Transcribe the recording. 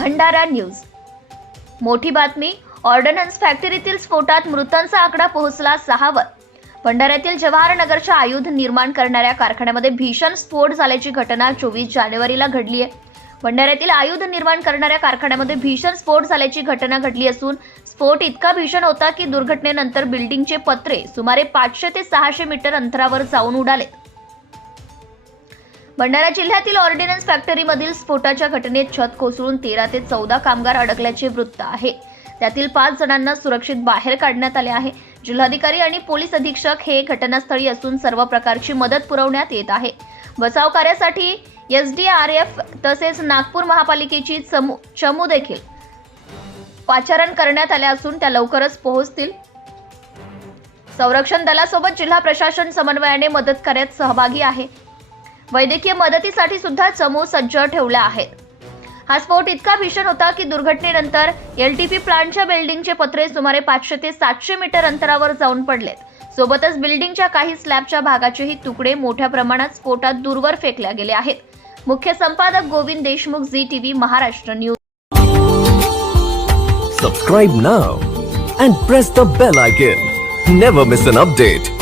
Bhandara news. मोठी बातमी ordnance फॅक्टरीतील स्फोटात मृतांचा आकडा पोहोचला सहावर. भंडाऱ्यातील जवाहर नगरच्या आयुध निर्माण करणाऱ्या कारखान्यामध्ये भीषण स्फोट झाल्याची घटना चोवीस जानेवारीला घडली आहे भंडाऱ्यातील आयुध निर्माण करणाऱ्या कारखान्यामध्ये भीषण स्फोट झाल्याची घटना घडली असून स्फोट इतका भीषण होता की दुर्घटनेनंतर बिल्डिंगचे पत्रे सुमारे पाचशे ते सहाशे मीटर अंतरावर जाऊन उडाले. भंडारा जिल्ह्यातील ऑर्डिनन्स फॅक्टरीमधील स्फोटाच्या घटनेत छत कोसळून तेरा ते चौदा कामगार अडकल्याचे वृत्त आहे. त्यातील पाच जणांना सुरक्षित बाहेर काढण्यात आले आहे. जिल्हाधिकारी आणि पोलीस अधीक्षक हे घटनास्थळी असून सर्व प्रकारची मदत पुरवण्यात येत आहे. बचाव कार्यासाठी एसडीआरएफ तसेच नागपूर महापालिकेची चमू चमू देखील पाचारण करण्यात आल्या असून त्या लवकरच पोहोचतील. संरक्षण दलासोबत जिल्हा प्रशासन समन्वयाने मदत कार्यात सहभागी आहे. वैद्यकीय मदतीसाठी सुद्धा चमू सज्ज ठेवल्या आहेत हा स्फोट इतका भीषण होता की दुर्घटनेनंतर एल टी पी प्लांटच्या बिल्डिंगचे पत्रे सुमारे पाचशे ते सातशे मीटर अंतरावर जाऊन पडलेत. सोबतच बिल्डिंगच्या काही स्लॅबच्या भागाचेही तुकडे मोठ्या प्रमाणात स्फोटात दूरवर फेकल्या गेले आहेत. मुख्य संपादक Govind Deshmukh Zee TV Maharashtra news. Subscribe now and press the bell icon never miss an update